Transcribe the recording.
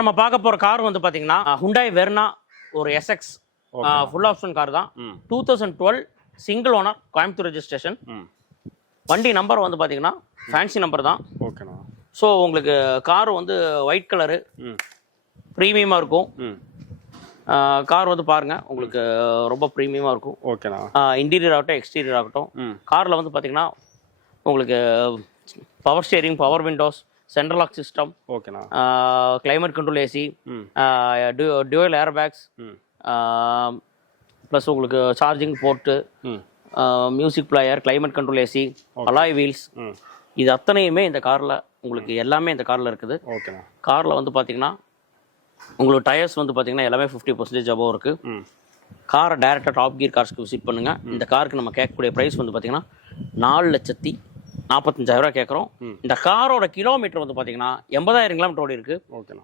நம்ம பார்க்க போகிற கார் வந்து பார்த்தீங்கன்னா ஹுண்டாய் வெர்னா ஒரு எஸ்எக்ஸ் ஃபுல் ஆப்ஷன் கார் தான். 2012 சிங்கிள் ஓனர், கோயம்புத்தூர் ரெஜிஸ்ட்ரேஷன். வண்டி நம்பர் வந்து பார்த்தீங்கன்னா ஃபேன்சி நம்பர் தான். ஓகேண்ணா. ஸோ உங்களுக்கு கார் வந்து ஒயிட் கலரு, ப்ரீமியமாக இருக்கும். கார் வந்து பாருங்க, உங்களுக்கு ரொம்ப ப்ரீமியமாக இருக்கும். ஓகேண்ணா. இன்டீரியர் ஆகட்டும், எக்ஸ்டீரியர் ஆகட்டும். காரில் வந்து பார்த்தீங்கன்னா உங்களுக்கு power steering, power windows, central lock system, ஓகேண்ணா, climate control AC, dual air bags, plus உங்களுக்கு charging port, music player, climate control AC, alloy wheels, இது அத்தனையுமே இந்த காரில் உங்களுக்கு எல்லாமே இந்த காரில் இருக்குது. ஓகேண்ணா. காரில் வந்து பார்த்தீங்கன்னா உங்களுக்கு டயர்ஸ் வந்து பார்த்தீங்கன்னா எல்லாமே 50% அபோவ் இருக்குது. காரை டேரெக்டாக டாப் கியர் கார்ஸ்க்கு விசிட் பண்ணுங்கள். இந்த காருக்கு நம்ம கேட்கக்கூடிய ப்ரைஸ் வந்து பார்த்தீங்கன்னா 4,45,000 கேட்குறோம். இந்த காரோட கிலோமீட்டர் வந்து பார்த்தீங்கன்னா 80,000 கிலோமீட்டர் ஓடி இருக்குது. ஓகேண்ணா.